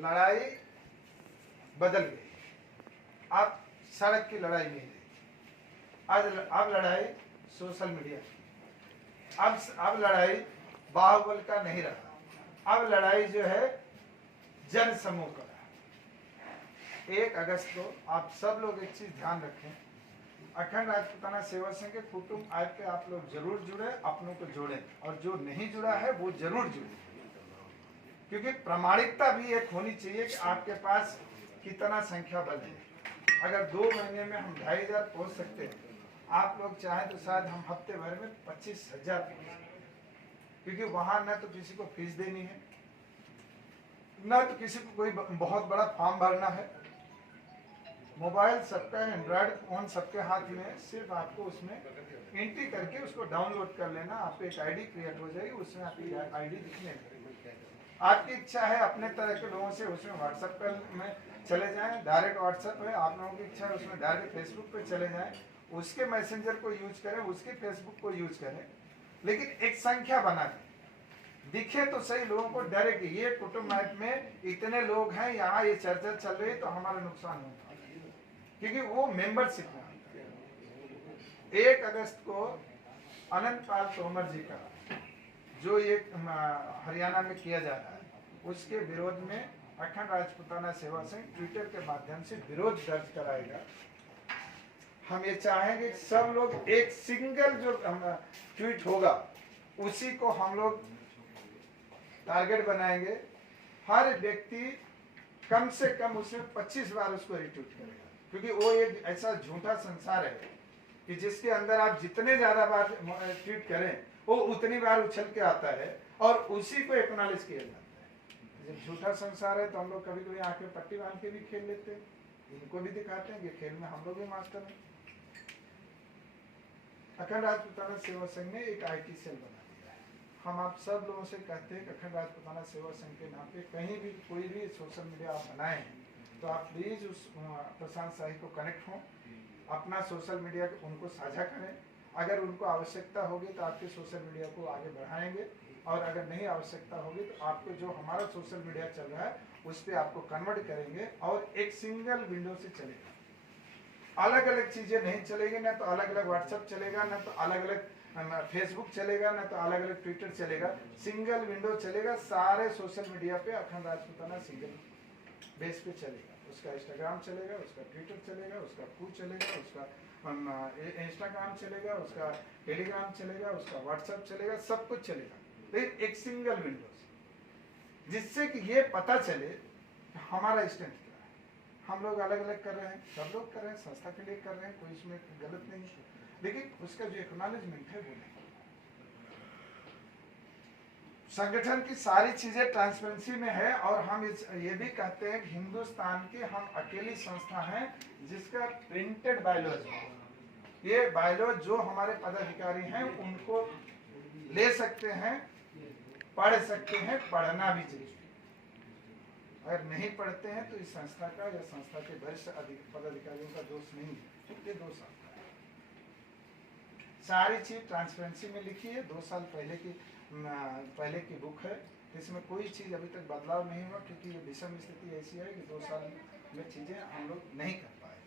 लड़ाई बदल गई, अब सड़क की लड़ाई नहीं रही, अब लड़ाई सोशल मीडिया की, अब लड़ाई बाहुबल का नहीं रहा, अब लड़ाई जो है जन समूह का रहा। 1 अगस्त को आप सब लोग एक चीज ध्यान रखें, अखंड राजपूताना सेवा संघ के कुटुंब ऐप पे आप लोग जरूर जुड़े, अपनों को जोड़ें, और जो नहीं जुड़ा है वो जरूर जुड़े, क्योंकि प्रामाणिकता भी एक होनी चाहिए कि आपके पास कितना संख्या बल है। अगर 2 महीने में हम 2500 पहुंच सकते हैं, आप लोग चाहें तो शायद हम हफ्ते भर में 25,000 पहुंच, क्योंकि वहां न तो किसी को फीस देनी है, न तो किसी को कोई बहुत बड़ा फॉर्म भरना है। मोबाइल सबका, एंड्रॉयड फोन सबके हाथ में, सिर्फ आपको उसमें एंट्री करके उसको डाउनलोड कर लेना, आपको एक आईडी क्रिएट हो जाएगी, उसमें आपकी आईडी दिखने लगेगी। आपकी इच्छा है अपने तरह के लोगों से उसमें व्हाट्सएप में चले जाएं, डायरेक्ट व्हाट्सएप है, आप लोगों की इच्छा है उसमें डायरेक्ट फेसबुक पे चले जाएं, उसके मैसेंजर को यूज करें, उसके फेसबुक को यूज करें, लेकिन एक संख्या बना दें, दिखे तो सही लोगों को, डरे कि ये कुटुंब ऐप में इतने लोग हैं, यहाँ ये चर्चा चल रही है तो हमारा नुकसान होगा, क्योंकि वो मेंबरशिप में। 1 अगस्त को अनंत पाल तोमर जी का जो ये हरियाणा में किया जा रहा है, उसके विरोध में अखंड राजपूताना सेवा संघ ट्विटर के माध्यम से विरोध दर्ज कराएगा। हम ये चाहेंगे कि सब लोग एक सिंगल जो ट्वीट होगा उसी को हम लोग टारगेट बनाएंगे, हर व्यक्ति कम से कम उसमें 25 बार उसको रिट्वीट करेगा, क्योंकि वो एक ऐसा झूठा संसार है कि जिसके अंदर आप जितने ज्यादा बार ट्वीट करें वो उतनी बार उछल के आता है और उसी को एक्नॉलेज किया जाता है। जब झूठा संसार है तो हम लोग कभी कभी आंखें पट्टी बांध के भी खेल लेते हैं, इनको भी दिखाते हैं कि खेल में हम लोग भी मास्टर हैं। अखंड राजपूताना सेवा संघ ने एक IT सेल बना दिया है। हम आप सब लोगों से कहते हैं कि अखंड राजपूताना सेवा संघ के नाम पे कहीं भी कोई भी सोशल मीडिया आप बनाए हैं तो आप प्लीज उस प्रशांत शाही को कनेक्ट हों, अपना सोशल मीडिया उनको साझा करें, अगर उनको आवश्यकता होगी तो आपके सोशल मीडिया को आगे बढ़ाएंगे, और अगर नहीं आवश्यकता होगी तो आपको जो हमारा सोशल मीडिया चल रहा है उस पर आपको कन्वर्ट करेंगे और एक सिंगल विंडो से चलेगा। अलग अलग चीजें नहीं चलेगी, ना तो अलग अलग व्हाट्सएप चलेगा, ना तो अलग अलग फेसबुक चलेगा, ना तो अलग अलग ट्विटर चलेगा, सिंगल विंडो चलेगा। सारे सोशल मीडिया पे अखंड राजपूताना सिंगल बेस पे चलेगा, उसका इंस्टाग्राम चलेगा, उसका ट्विटर चलेगा, उसका कू चलेगा, उसका इंस्टाग्राम चलेगा, उसका टेलीग्राम चलेगा, उसका व्हाट्सएप चलेगा, सब कुछ चलेगा, लेकिन एक सिंगल विंडो, जिससे कि ये पता चले हमारा स्टैंड क्या है। हम लोग अलग अलग कर रहे हैं, सब लोग कर रहे हैं, संस्था के लिए कर रहे हैं, कोई इसमें गलत नहीं है, लेकिन उसका जो एक्नॉलेजमेंट है वो नहीं। संगठन की सारी चीजें ट्रांसपेरेंसी में है, और हम ये भी कहते हैं कि हिंदुस्तान की हम अकेली संस्था है जिसका प्रिंटेड बायलॉज है। ये बायलॉज जो हमारे पदाधिकारी हैं उनको ले सकते हैं, पढ़ सकते हैं, पढ़ना भी चाहिए। अगर नहीं पढ़ते हैं तो इस संस्था का या संस्था के वरिष्ठ पदाधिकारियों का दोष नहीं है, ये दोष आपका है। सारी चीज ट्रांसपेरेंसी में लिखी है, 2 साल पहले की बुक है, इसमें कोई चीज अभी तक बदलाव नहीं हुआ, क्योंकि ये विषम स्थिति ऐसी है कि 2 साल में चीजें हम लोग नहीं कर पाए।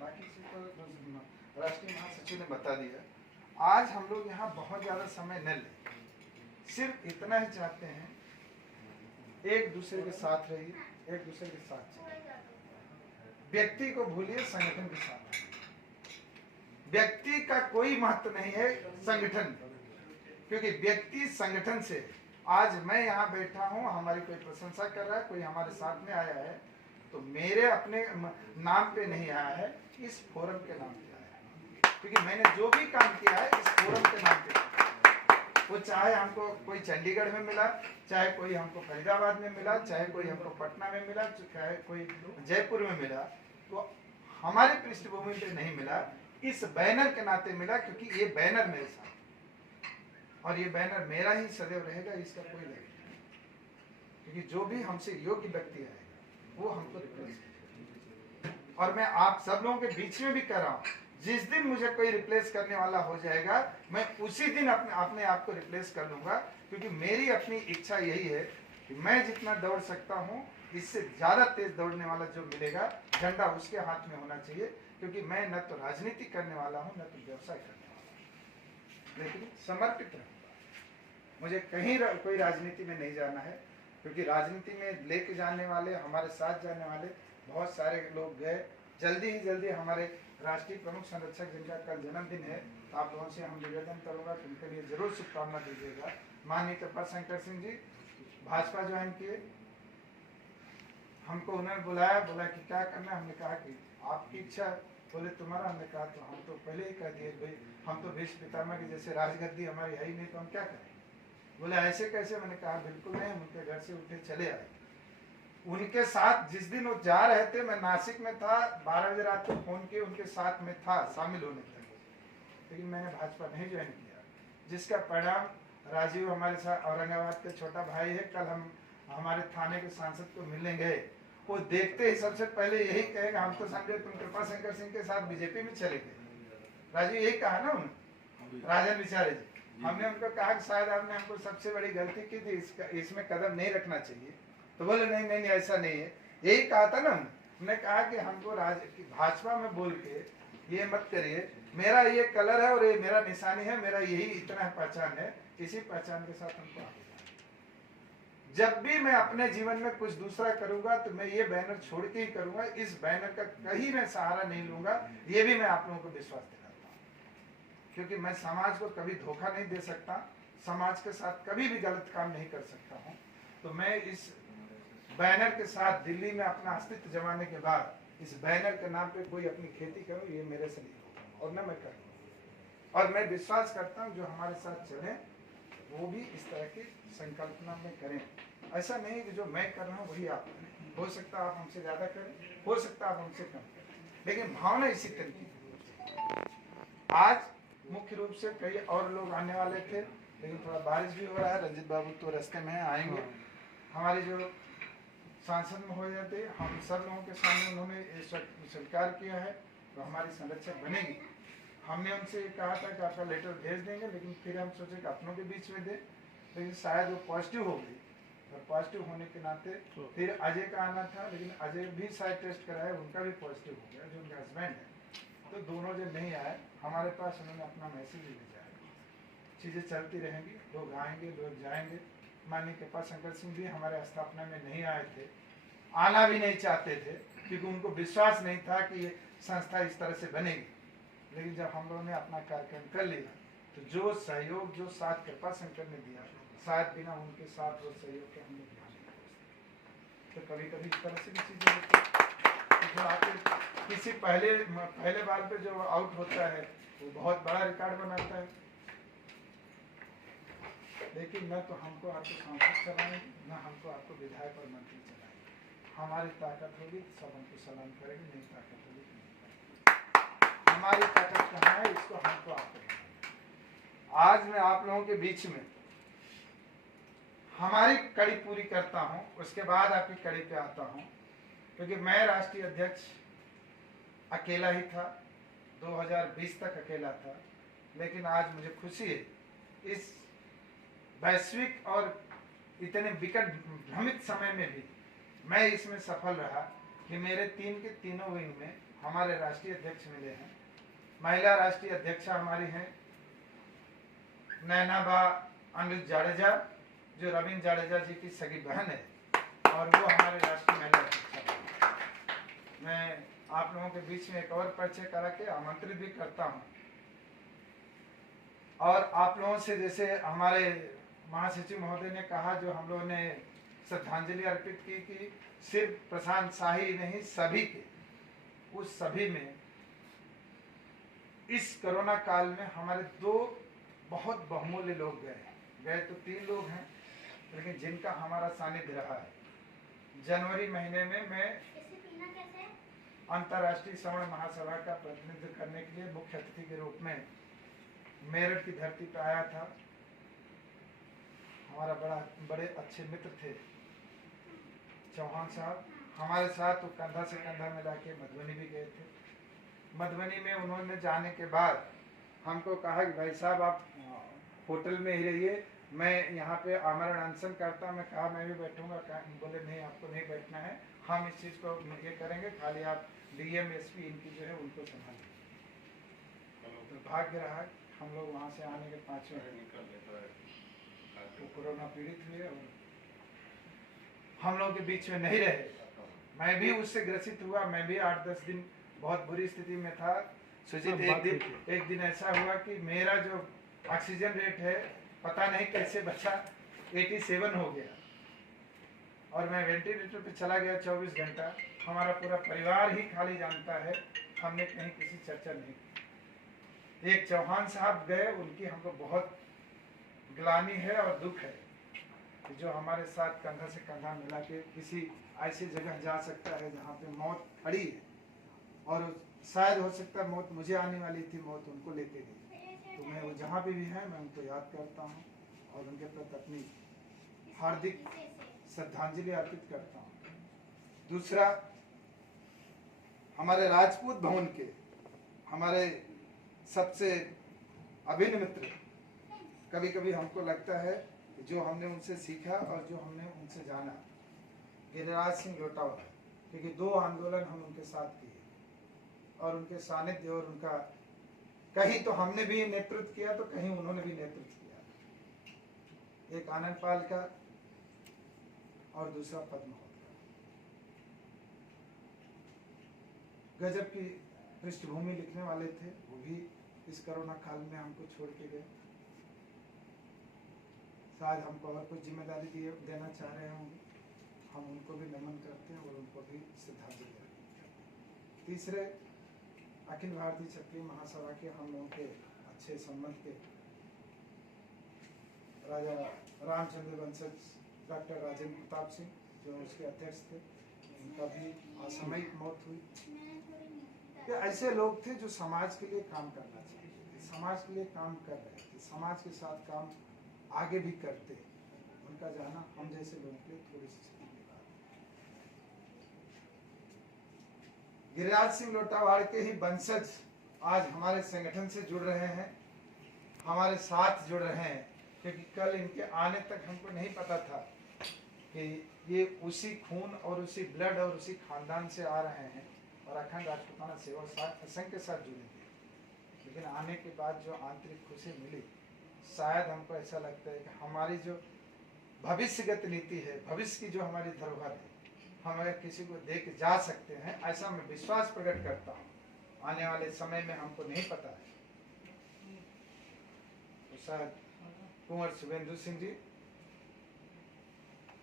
बाकी चीज तो राष्ट्रीय महासचिव ने बता दिया। आज हम लोग यहाँ बहुत ज्यादा समय न लें, सिर्फ इतना ही चाहते हैं, एक दूसरे के साथ रहिए, एक दूसरे के साथ चलिए, व्यक्ति को भूलिए, संगठन के साथ रहिए। व्यक्ति का कोई महत्व नहीं है संगठन, क्योंकि व्यक्ति संगठन से, आज मैं यहाँ बैठा हूँ, हमारी कोई प्रशंसा कर रहा है, कोई हमारे साथ में आया है, तो मेरे अपने नाम पे नहीं आया है, इस फोरम के नाम पे आया है, क्योंकि मैंने जो भी काम किया है इस फोरम के नाम पे, वो चाहे हमको कोई चंडीगढ़ में मिला, चाहे कोई हमको फरीदाबाद में मिला, चाहे कोई हमको पटना में मिला, चाहे कोई जयपुर में मिला, तो हमारी पृष्ठभूमि पे नहीं मिला, इस बैनर के नाते मिला, क्योंकि ये बैनर मेरे साथ, और ये बैनर मेरा ही सदैव रहेगा, इसका कोई नहीं, क्योंकि जो भी हमसे योग्य व्यक्ति आएगा वो हमको रिप्लेस करेगा। और मैं आप सब लोगों के बीच में भी कर रहा हूँ, जिस दिन मुझे कोई रिप्लेस करने वाला हो जाएगा, मैं उसी दिन अपने आप को रिप्लेस कर लूंगा, क्योंकि मेरी अपनी इच्छा यही है कि मैं जितना दौड़ सकता हूँ इससे ज़्यादा तेज दौड़ने वाला जो मिलेगा झंडा उसके हाथ में होना चाहिए, क्योंकि मैं न तो राजनीति करने वाला हूँ न तो व्यवसाय करने वाला हूँ, लेकिन समर्पित रहूँगा। मुझे कहीं कोई राजनीति में नहीं जाना है, क्योंकि राजनीति में लेके जाने वाले, हमारे साथ जाने वाले बहुत सारे लोग गए। जल्दी ही जल्दी हमारे राष्ट्रीय प्रमुख संरक्षक जिनका कल जन्मदिन है, तो आप लोगों से हम निवेदन करूँगा कि उनके लिए जरूर शुभकामना दीजिएगा। माननीय कृपाशंकर सिंह जी भाजपा ज्वाइन किए, हमको उन्होंने बुलाया, बोला कि क्या करना है, हमने कहा कि आपकी इच्छा। बोले तुम्हारा, हमने कहा तो हम तो पहले ही कह दिए भाई हम तो भीष्म पितामह की जैसे राजगद्दी हमारी है ही नहीं, तो हम क्या करें। बोले ऐसे कैसे, मैंने कहा बिल्कुल नहीं। हम उनके घर से उठे चले आए, उनके साथ जिस दिन वो जा रहे थे, मैं नासिक में था, 12 बजे रात को फोन किए, उनके साथ में था शामिल होने तक, लेकिन मैंने भाजपा नहीं ज्वाइन किया, जिसका परिणाम राजीव हमारे साथ औरंगाबाद के छोटा भाई है, कल हम हमारे थाने के सांसद को मिलने गए, वो देखते ही सबसे पहले यही कहेगा हम तो समझे तुम कृपाशंकर सिंह के साथ बीजेपी में चले गए। राजीव यही कहा ना उन्होंने, राजन विचारे जी। हमने उनको कहा कि शायद आपने हमको सबसे बड़ी गलती की थी, इसमें कदम नहीं रखना चाहिए। तो बोले नहीं नहीं नहीं ऐसा नहीं है, यही कहा था ना। हमने कहा कि हमको भाजपा में बोल के ये मत करिए, मेरा ये कलर है और ये मेरा निशानी है, मेरा यही इतना पहचान है, इसी पहचान के साथ हमको आगे जाना। जब भी मैं अपने जीवन में कुछ दूसरा करूंगा तो मैं ये बैनर छोड़ के ही करूंगा, इस बैनर का कहीं मैं सहारा नहीं लूंगा, ये भी मैं आप लोगों को विश्वास दिलाता हूँ, क्योंकि मैं समाज को कभी धोखा नहीं दे सकता, समाज के साथ कभी भी गलत काम नहीं कर सकता हूँ। तो मैं इस बैनर के साथ दिल्ली में अपना अस्तित्व जमाने के बाद इस बैनर के नाम पे कोई अपनी खेती करूं, ये मेरे से नहीं होगा और न मैं करूँगा। और मैं विश्वास करता हूं जो हमारे साथ चलें वो भी इस तरह की संकल्पना में करें। ऐसा नहीं कि जो मैं कर रहा हूँ वही आप करें, हो सकता है आप हमसे ज़्यादा करें, हो सकता है आप हमसे कम करें, लेकिन भावना इसी तरीके की। आज मुख्य रूप से कई और लोग आने वाले थे, लेकिन थोड़ा बारिश भी हो रहा है, रंजित बाबू तो रास्ते में आएंगे। हमारी जो सांसद महोदय थे, हम सब लोगों के सामने उन्होंने स्वीकार किया है तो हमारी संरक्षक बनेगी। हमने उनसे कहा था कि आपका लेटर भेज देंगे, लेकिन फिर हम सोचे कि अपनों के बीच में दे, लेकिन शायद वो पॉजिटिव हो गई, और पॉजिटिव होने के नाते फिर अजय का आना था, लेकिन अजय भी शायद टेस्ट कराया, उनका भी पॉजिटिव हो गया, जो उनके हस्बैंड है। तो दोनों जब नहीं आए हमारे पास, उन्होंने अपना मैसेज भी भेजा है। चीज़ें चलती रहेंगी, लोग आएंगे लोग जाएंगे। माननीय कृपाशंकर सिंह भी हमारे स्थापना में नहीं आए थे, आना भी नहीं चाहते थे, क्योंकि उनको विश्वास नहीं था कि ये संस्था इस तरह से बनेगी। लेकिन जब हम लोगों ने अपना कार्यक्रम कर लिया तो जो सहयोग, जो साथ कृपाशंकर ने दिया, शायद बिना उनके साथ और सहयोग के हम लोग यहाँ नहीं पहुँचते। तो कभी कभी इस तरह से भी चीज़ें होती है, जो आके किसी पहले बार पे जो आउट होता है वो बहुत बड़ा रिकॉर्ड बनाता है। लेकिन न तो हमको आपको सांसद चलाएंगे, न हमको आपको विधायक और मंत्री चलाएंगे। हमारी ताकत होगी सब हमको सलाम करेंगे, नहीं ताकत होगी तो नहीं करेंगे। हमारी ताकत कहाँ है, इसको हमको आपको बताना। आज मैं आप लोगों के बीच में हमारी कड़ी पूरी करता हूँ, उसके बाद आपकी कड़ी पे आता हूँ, क्योंकि मैं राष्ट्रीय अध्यक्ष अकेला ही था, 2020 तक अकेला था, लेकिन आज मुझे खुशी है इस वैश्विक और इतने विकट भ्रमित समय में भी मैं इसमें सफल रहा कि मेरे तीन के तीनों विंग में हमारे राष्ट्रीय अध्यक्ष मिले हैं। महिला राष्ट्रीय अध्यक्षा हमारी हैं नैनाबा अनिल जाडेजा, जो रविंद्र जाडेजा जी की सगी बहन है, और वो हमारे राष्ट्रीय महिला अध्यक्षा हैं। मैं आप लोगों के बीच में एक और परिचय करा के आमंत्रित भी करता हूँ, और आप लोगों से जैसे हमारे महासचिव महोदय ने कहा, जो हम लोगों ने श्रद्धांजलि अर्पित की कि सिर्फ प्रशांत शाही नहीं सभी के, उस सभी में इस कोरोना काल में हमारे दो बहुत बहुमूल्य लोग गए तो 3 लोग हैं, लेकिन जिनका हमारा सानिध्य रहा है। जनवरी महीने में मैं अंतर्राष्ट्रीय श्रवण महासभा का प्रतिनिधित्व करने के लिए मुख्य अतिथि के रूप में मेरठ की धरती पर आया था। हमारा बड़े अच्छे मित्र थे चौहान साहब, हमारे साथ तो कंधा से कंधा मिला के मधुबनी भी गए थे। मधुबनी में उन्होंने जाने के बाद हमको कहा कि भाई साहब आप होटल में ही रहिए, मैं यहाँ पे आमरण अनशन करता, मैं कहा मैं भी बैठूंगा, बोले नहीं आपको नहीं बैठना है, हम इस चीज़ को ये करेंगे, खाली आप डीएम एसपी इनकी जो है उनको संभालिए। तो भाग्य रहा हम लोग वहाँ से आने के 5 मिनट तो कोरोना पीड़ित हुए और हम लोग के बीच में नहीं रहे। मैं भी उससे ग्रसित हुआ, मैं भी 8-10 दिन बहुत बुरी स्थिति में था। सुजीत, एक दिन ऐसा हुआ कि मेरा जो ऑक्सीजन रेट है पता नहीं कैसे बचा 87 हो गया और मैं वेंटिलेटर पे चला गया 24 घंटा। हमारा पूरा परिवार ही खाली जानता है, हमने कहीं किसी चर्चा नहीं की। एक चौहान साहब गए, उनकी हमको बहुत ग्लानि है और दुख है कि जो हमारे साथ कंधा से कंधा मिला के किसी ऐसी जगह जा सकता है जहाँ पे मौत खड़ी है और शायद हो सकता है मौत मुझे आने वाली थी, मौत उनको लेके गई। तो मैं वो जहाँ पे भी हैं मैं उनको याद करता हूँ और उनके प्रति अपनी हार्दिक श्रद्धांजलि अर्पित करता हूँ। दूसरा, हमारे राजपूत भवन के हमारे सबसे अभिन्न मित्र, कभी कभी हमको लगता है कि जो हमने उनसे सीखा और जो हमने उनसे जाना, गिरिराज सिंह लोटावाला, क्योंकि 2 आंदोलन हम उनके साथ किए और उनके सानिध्य और उनका कहीं तो हमने भी नेतृत्व किया तो कहीं उन्होंने भी नेतृत्व किया। एक आनंद पाल का और दूसरा पद्मावत का। गजब की पृष्ठभूमि लिखने वाले थे, वो भी इस कोरोना काल में हमको छोड़ के गए। शायद हमको और कुछ जिम्मेदारी देना चाह रहे होंगे, हम उनको भी नमन करते हैं और उनको भी श्रद्धांजलि अर्पित करते हैं। तीसरे, अखिल भारतीय क्षत्रिय महासभा के हम लोगों के अच्छे संबंध के राजा रामचंद्र वंशज डॉक्टर राजेंद्र प्रताप सिंह जो उसके अध्यक्ष थे, उनका भी असामयिक मौत हुई। ये ऐसे लोग थे जो समाज के लिए काम करना चाहते थे, समाज के लिए काम कर रहे थे, समाज के साथ काम आगे भी करते। उनका जाना हम जैसे लोगों के लिए थोड़ी सी की बात। गिरिराज सिंह लोटावाड़ के ही वंशज आज हमारे संगठन से जुड़ रहे हैं, हमारे साथ जुड़ रहे हैं, क्योंकि कल इनके आने तक हमको नहीं पता था कि ये उसी खून और उसी ब्लड और उसी खानदान से आ रहे हैं और अखंड राजपूताना सेवा संघ के साथ जुड़ेंगे। लेकिन आने के बाद जो आंतरिक खुशी मिली, शायद हमको ऐसा लगता है कि हमारी जो भविष्यगत नीति है, भविष्य की जो हमारी धरोहर है, हम अगर किसी को दे के जा सकते हैं, ऐसा मैं विश्वास प्रकट करता हूँ। आने वाले समय में हमको नहीं पता है तो शायद कुंवर शुभेंदु सिंह जी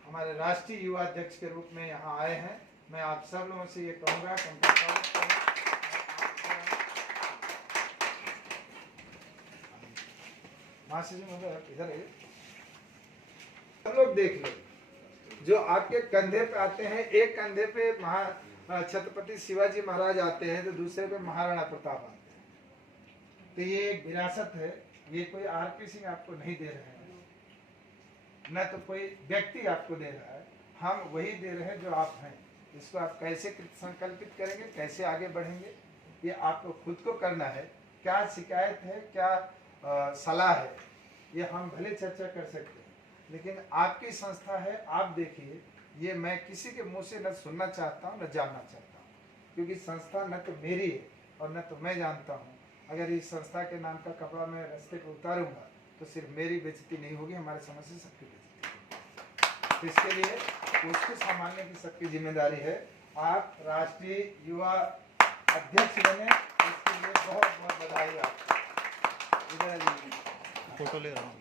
हमारे राष्ट्रीय युवा अध्यक्ष के रूप में यहाँ आए हैं। मैं आप सब लोगों से ये कहूँगा कि उनका स्वागत करें। मासी जी मतलब इधर है, सब लोग देख लो, जो आपके कंधे पे आते हैं, एक कंधे पे छत्रपति शिवाजी महाराज आते हैं तो दूसरे पे महाराणा प्रताप आते हैं। तो ये एक विरासत है, ये कोई आरपी सिंह आपको नहीं दे रहे हैं, न तो कोई व्यक्ति आपको दे रहा है, हम वही दे रहे हैं जो आप हैं। इसको आप कैसे संकल्पित करेंगे, कैसे आगे बढ़ेंगे, ये आपको खुद को करना है। क्या शिकायत है, क्या सलाह है, ये हम भले चर्चा कर सकते हैं, लेकिन आपकी संस्था है, आप देखिए, ये मैं किसी के मुंह से न सुनना चाहता हूँ न जानना चाहता हूँ, क्योंकि संस्था न तो मेरी है और न तो मैं जानता हूँ। अगर इस संस्था के नाम का कपड़ा मैं रास्ते पर उतारूंगा तो सिर्फ मेरी बेइज्जती नहीं होगी, हमारे समाज से सबकी बेइज्जती होगी। तो इसके लिए उसको संभालने की सबकी जिम्मेदारी है। आप राष्ट्रीय युवा अध्यक्ष बने, इसके लिए बहुत बहुत बधाई आपको। फोटो ले रहा हूँ।